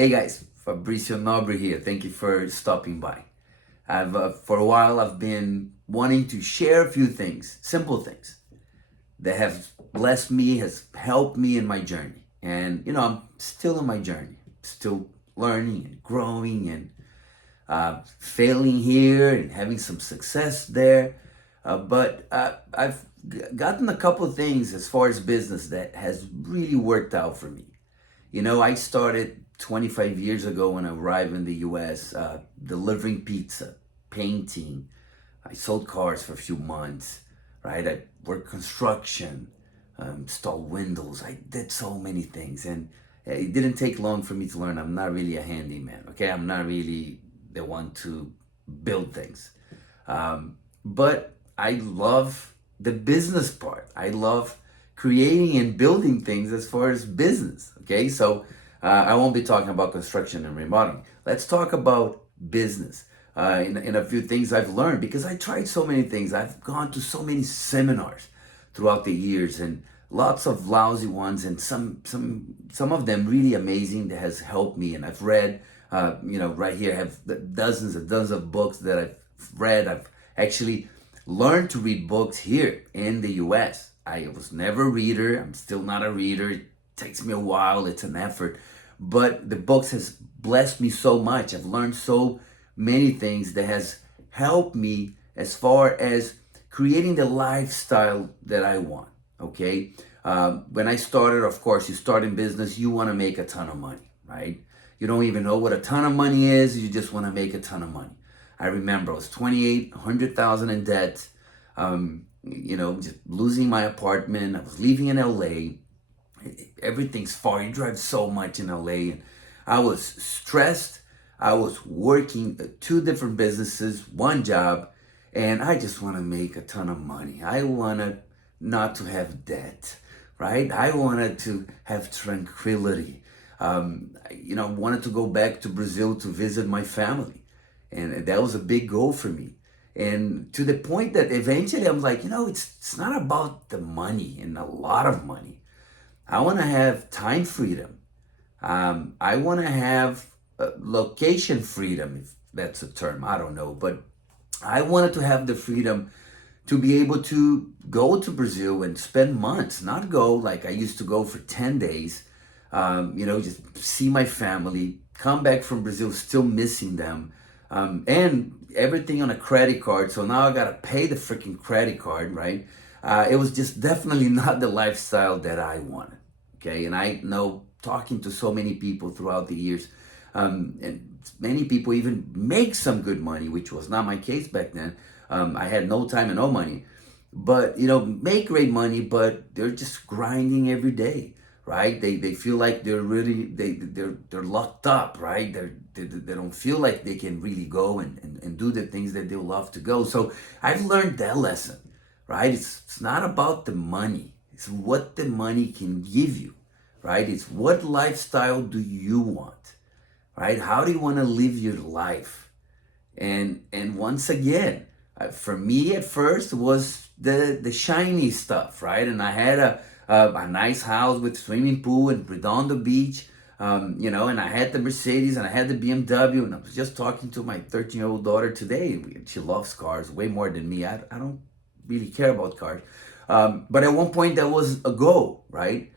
Hey guys, Fabricio Nobri here. Thank you for stopping by. For a while I've been wanting to share a few things, simple things that have blessed me, has helped me in my journey. And I'm still in my journey, still learning and growing and failing here and having some success there. But I've gotten a couple of things as far as business that has really worked out for me. I started 25 years ago when I arrived in the US, delivering pizza, painting. I sold cars for a few months, right? I worked construction, installed windows. I did so many things. And it didn't take long for me to learn I'm not really a handyman, okay? I'm not really the one to build things. But I love the business part. I love creating and building things as far as business. Okay, so I won't be talking about construction and remodeling. Let's talk about business in a few things I've learned because I tried so many things. I've gone to so many seminars throughout the years and lots of lousy ones and some of them really amazing that has helped me. And I've read, right here I have dozens of books that I've read. I've actually learned to read books here in the US. I was never a reader. I'm still not a reader. It takes me a while. It's an effort. But the books has blessed me so much. I've learned so many things that has helped me as far as creating the lifestyle that I want. Okay. When I started, of course, you start in business, you want to make a ton of money, right? You don't even know what a ton of money is. You just want to make a ton of money. I remember I was 28, 100,000 in debt. Just losing my apartment. I was living in LA. Everything's far. You drive so much in LA. And I was stressed. I was working two different businesses, one job, and I just want to make a ton of money. I wanted not to have debt, right? I wanted to have tranquility. Wanted to go back to Brazil to visit my family. And that was a big goal for me. And to the point that eventually I'm like, it's not about the money and a lot of money. I want to have time freedom. I want to have location freedom, if that's a term. I don't know. But I wanted to have the freedom to be able to go to Brazil and spend months, not go like I used to go for 10 days, just see my family, come back from Brazil still missing them. And everything on a credit card. So now I gotta pay the freaking credit card, right? It was just definitely not the lifestyle that I wanted. Okay, and I know talking to so many people throughout the years, and many people even make some good money, which was not my case back then. I had no time and no money, but make great money, but they're just grinding every day, right? They feel like they're really they're locked up, right? They don't feel like they can really go and do the things that they love to go. So I've learned that lesson, right? It's not about the money. It's what the money can give you, right? It's what lifestyle do you want, right? How do you want to live your life? And once again, for me at first was the shiny stuff, right? And I had a nice house with swimming pool and Redondo Beach, and I had the Mercedes and I had the BMW. And I was just talking to my 13-year-old daughter today. She loves cars way more than me. I don't really care about cars. But at one point that was a goal, right?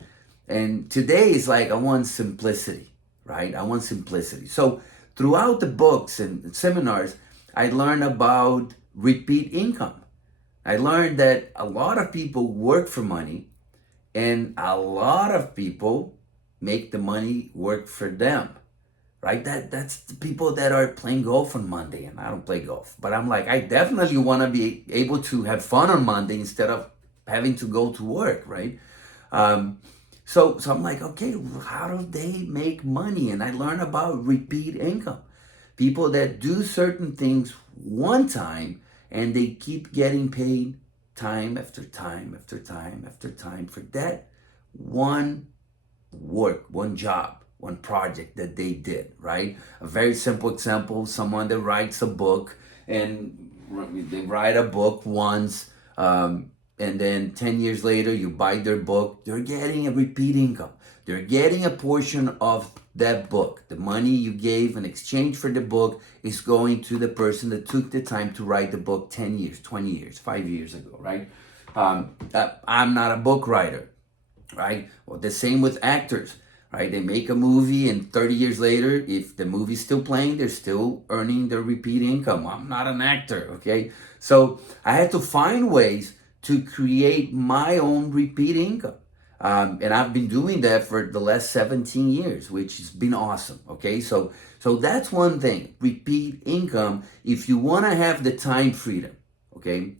And today is like I want simplicity, right? I want simplicity. So throughout the books and seminars, I learned about repeat income. I learned that a lot of people work for money and a lot of people make the money work for them, right? That's the people that are playing golf on Monday, and I don't play golf. But I'm like, I definitely want to be able to have fun on Monday instead of having to go to work, right? So I'm like, okay, how do they make money? And I learn about repeat income. People that do certain things one time and they keep getting paid time after time after time after time for that one work, one job, one project that they did, right? A very simple example, someone that writes a book and they write a book once, and then 10 years later you buy their book, they're getting a repeat income. They're getting a portion of that book. The money you gave in exchange for the book is going to the person that took the time to write the book 10 years, 20 years, 5 years ago, right? I'm not a book writer, right? Well, the same with actors, right? They make a movie and 30 years later, if the movie's still playing, they're still earning their repeat income. I'm not an actor, okay? So I had to find ways to create my own repeat income. And I've been doing that for the last 17 years, which has been awesome. Okay, so that's one thing, repeat income. If you want to have the time freedom, okay.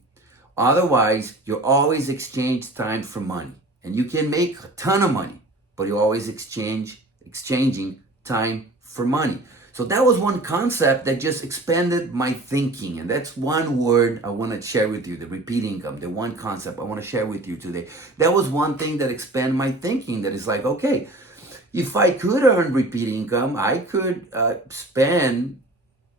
Otherwise, you always exchange time for money, and you can make a ton of money, but you always exchanging time for money. So that was one concept that just expanded my thinking. And that's one word I want to share with you, the repeat income, the one concept I want to share with you today. That was one thing that expanded my thinking, that is like, okay, if I could earn repeat income, I could spend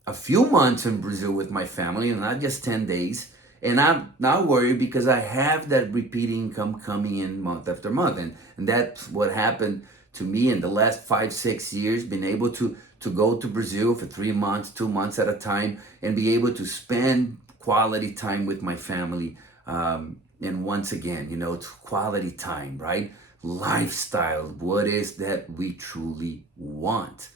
a few months in Brazil with my family and not just 10 days. And I'm not worried because I have that repeat income coming in month after month. And that's what happened to me in the last 5-6 years, been able to go to Brazil for 3 months, 2 months at a time, and be able to spend quality time with my family. And once again, it's quality time, right? Lifestyle. What is that we truly want?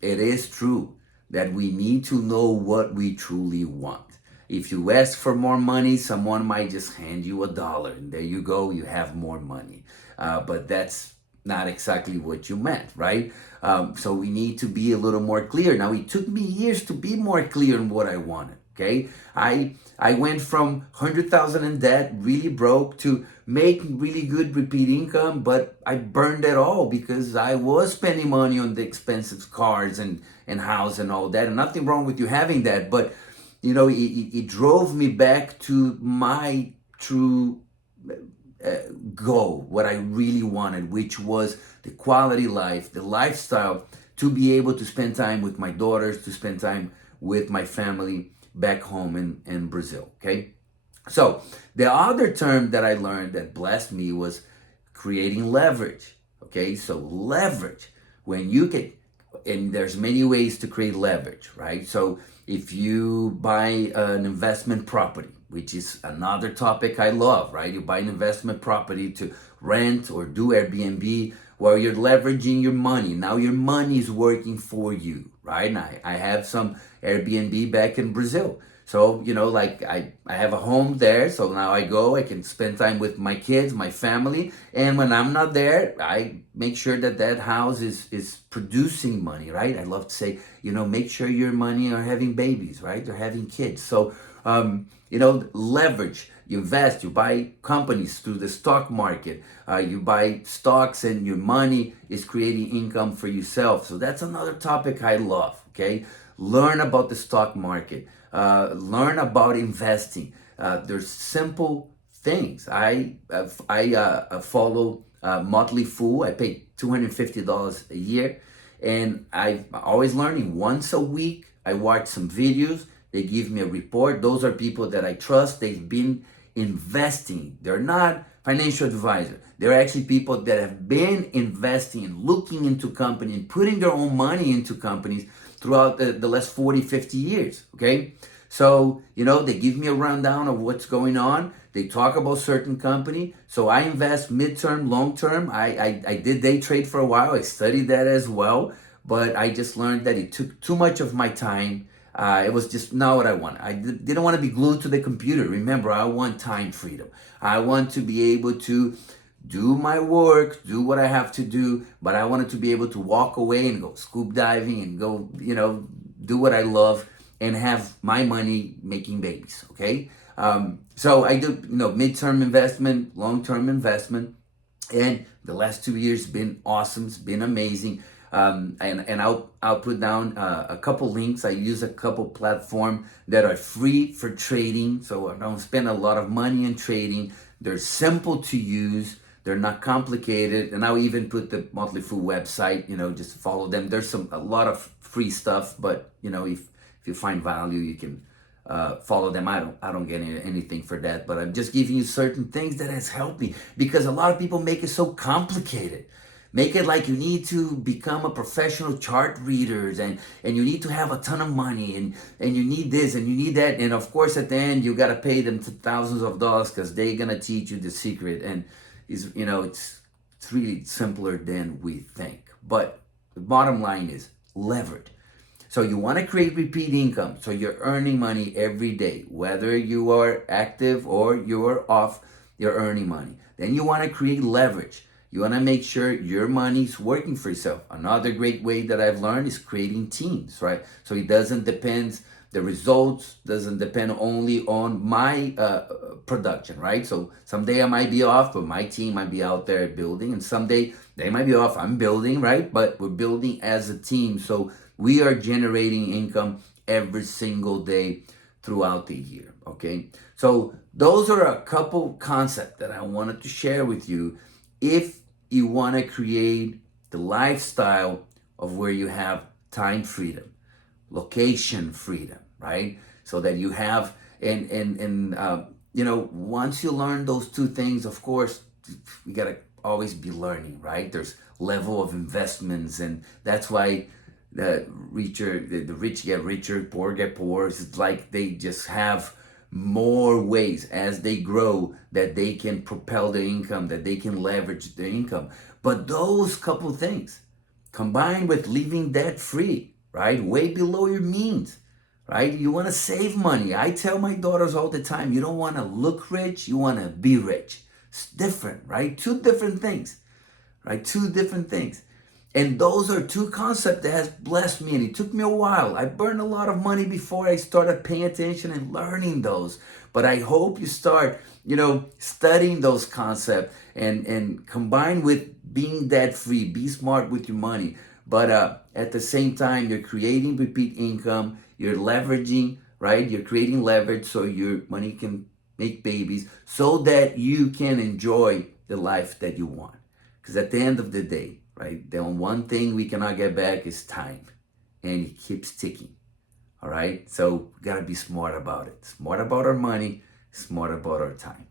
It is true that we need to know what we truly want. If you ask for more money, someone might just hand you $1, and there you go, you have more money. But that's not exactly what you meant, right? So we need to be a little more clear. Now, it took me years to be more clear on what I wanted. Okay, I went from 100,000 in debt, really broke, to making really good repeat income, but I burned it all because I was spending money on the expensive cars and house and all that. And nothing wrong with you having that, but it drove me back to my true goal, what I really wanted, which was the quality life, the lifestyle, to be able to spend time with my daughters, to spend time with my family back home in Brazil, okay? So the other term that I learned that blessed me was creating leverage, okay? So leverage, when you can, and there's many ways to create leverage, right? So if you buy an investment property, which is another topic I love, right? You buy an investment property to rent or do Airbnb, where you're leveraging your money. Now your money is working for you, right? And I have some Airbnb back in Brazil. So, like I have a home there. So now I can spend time with my kids, my family. And when I'm not there, I make sure that house is producing money, right? I love to say, make sure your money are having babies, right? They're having kids. So, leverage. You invest, you buy companies through the stock market, you buy stocks, and your money is creating income for yourself. So that's another topic I love, okay? Learn about the stock market, learn about investing. There's simple things. I follow Motley Fool. I pay $250 a year, and I'm always learning. Once a week, I watch some videos. They give me a report. Those are people that I trust. They've been investing. They're not financial advisor. They're actually people that have been investing and looking into companies and putting their own money into companies throughout the last 40, 50 years, okay? So, they give me a rundown of what's going on. They talk about certain company. So I invest midterm, long term. I did day trade for a while. I studied that as well. But I just learned that it took too much of my time. It was just not what I wanted. I didn't want to be glued to the computer. Remember, I want time freedom. I want to be able to do my work, do what I have to do, but I wanted to be able to walk away and go scuba diving and go, do what I love and have my money making babies, okay? So I do, midterm investment, long-term investment, and the last 2 years been awesome. It's been amazing. And I'll put down a couple links. I use a couple platforms that are free for trading, so I don't spend a lot of money in trading. They're simple to use. They're not complicated. And I'll even put the Motley Fool website. Just follow them. There's a lot of free stuff, but if you find value, you can follow them. I don't get anything for that, but I'm just giving you certain things that has helped me, because a lot of people make it so complicated. Make it like you need to become a professional chart readers, and you need to have a ton of money, and you need this and you need that. And of course, at the end, you got to pay them thousands of dollars because they're going to teach you the secret. And it's really simpler than we think. But the bottom line is leverage. So you want to create repeat income. So you're earning money every day, whether you are active or you're off, you're earning money. Then you want to create leverage. You want to make sure your money's working for yourself. Another great way that I've learned is creating teams, right? So it doesn't depend, the results doesn't depend only on my production, right? So someday I might be off, but my team might be out there building, and someday they might be off, I'm building, right? But we're building as a team. So we are generating income every single day throughout the year, okay? So those are a couple concepts that I wanted to share with you if you want to create the lifestyle of where you have time freedom, location freedom, right? So that you have, once you learn those two things, of course, we got to always be learning, right? There's level of investments, and that's why the rich get richer, poor get poorer. It's like they just have more ways as they grow that they can propel their income, that they can leverage their income. But those couple things, combined with living debt free, right? Way below your means, right? You want to save money. I tell my daughters all the time, you don't want to look rich, you want to be rich. It's different, right? Two different things, right? Two different things. And those are two concepts that has blessed me. And it took me a while. I burned a lot of money before I started paying attention and learning those. But I hope you start, studying those concepts and combine with being debt free, be smart with your money. But at the same time, you're creating repeat income, you're leveraging, right? You're creating leverage so your money can make babies so that you can enjoy the life that you want. Because at the end of the day, right, the one thing we cannot get back is time. And it keeps ticking. All right? So we got to be smart about it. Smart about our money, smart about our time.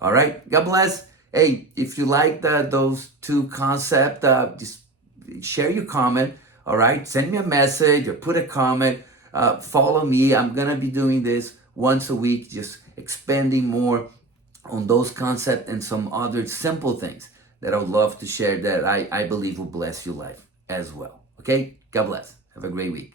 All right? God bless. Hey, if you like those two concepts, just share your comment. All right? Send me a message or put a comment. Follow me. I'm going to be doing this once a week, just expanding more on those concepts and some other simple things that I would love to share that I believe will bless your life as well. Okay? God bless. Have a great week.